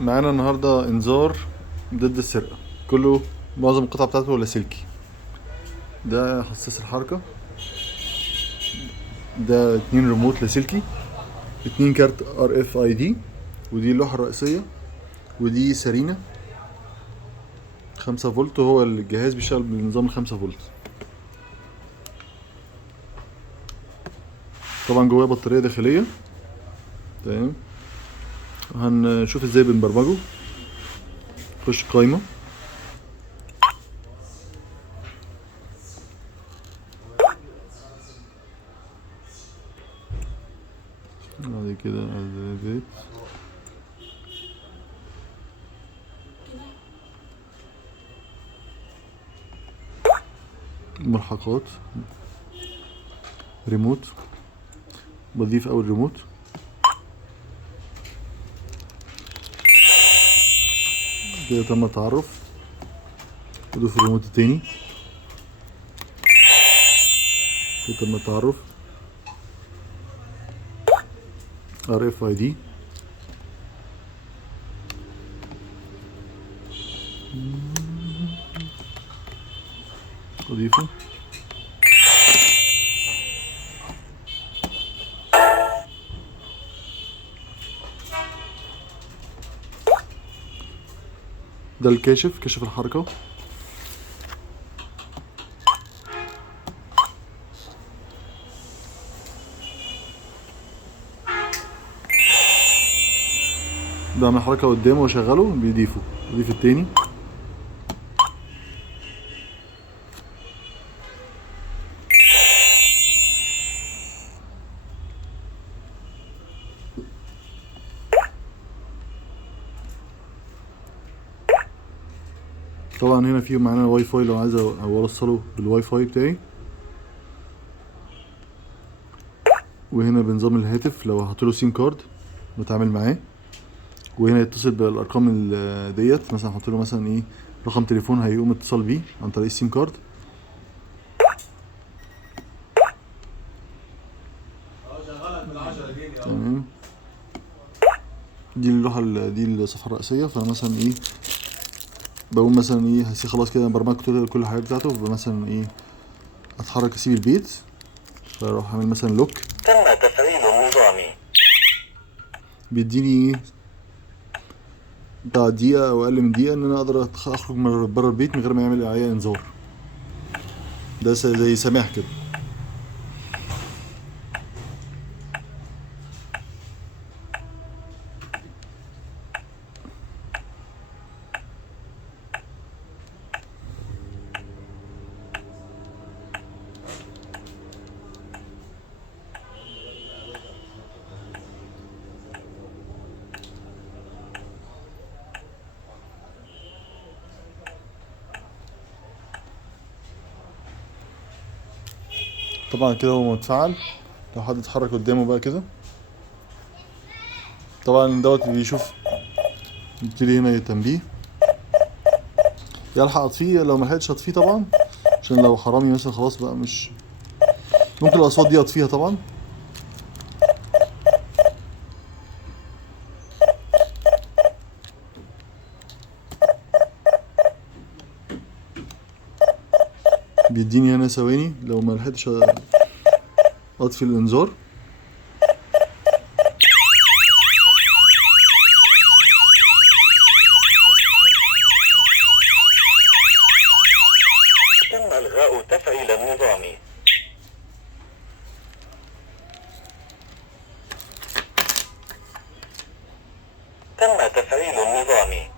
معانا النهاردة انذار ضد السرقة. معظم القطع بتاعته لاسلكي. ده حساس الحركة، ده 2 ريموت لاسلكي، 2 كارت RFID، ودي اللوحة الرئيسية، ودي سرينة 5 فولت. هو الجهاز بيشتغل بنظام 5 فولت. طبعا جواه بطارية داخلية. تمام، هنشوف ازاي بنبرمجه. خش قايمة، بعد كده اعدادات، ملحقات، ريموت. بضيف اول ريموت، كده تم التعرف. اضيف الريموت التاني، كده تم التعرف. RFID، اضيفه. ده الكاشف، كشف الحركة. بعمل حركة قدامه واشغله بيضيفه. اضيف التاني، طبعا هنا في معانا واي فاي لو عايز اوصله بالواي فاي بتاعي. وهنا بنظام الهاتف لو هحطله سيم كارد بتعامل معاه. وهنا يتصل بالارقام ديت، مثلا احطله مثلا ايه رقم تليفون هيقوم اتصال بيه عن طريق السيم كارد. تمام، دي اللوحة دي الصفحة الرئيسية. فانا مثلا ايه بقوم مثلا ايه خلاص كده برمجت كل الحاجات بتاعته. مثلا ايه اتحرك اسيب البيت، فاروح اعمل مثلا لوك. تم تفعيل النظام. بيديني ايه بتاع دقيقة او اقل من دقيقة ان انا اقدر اخرج من بره البيت من غير ما يعمل عليا انذار. ده زي سماح كده. طبعا كده هو متفعل. لو حد اتحرك قدامه بقى كده، طبعا دوت بيشوف، يبتدي هنا تنبيه، يلحق اطفيه. لو ملحقتش اطفيه طبعا، عشان لو حرامي مثلا خلاص بقى مش ممكن الاصوات دي اطفيها طبعا. بيديني هنا ثواني لو ملحقتش اطفي الانذار. تم إلغاء تفعيل النظام. تم تفعيل النظام.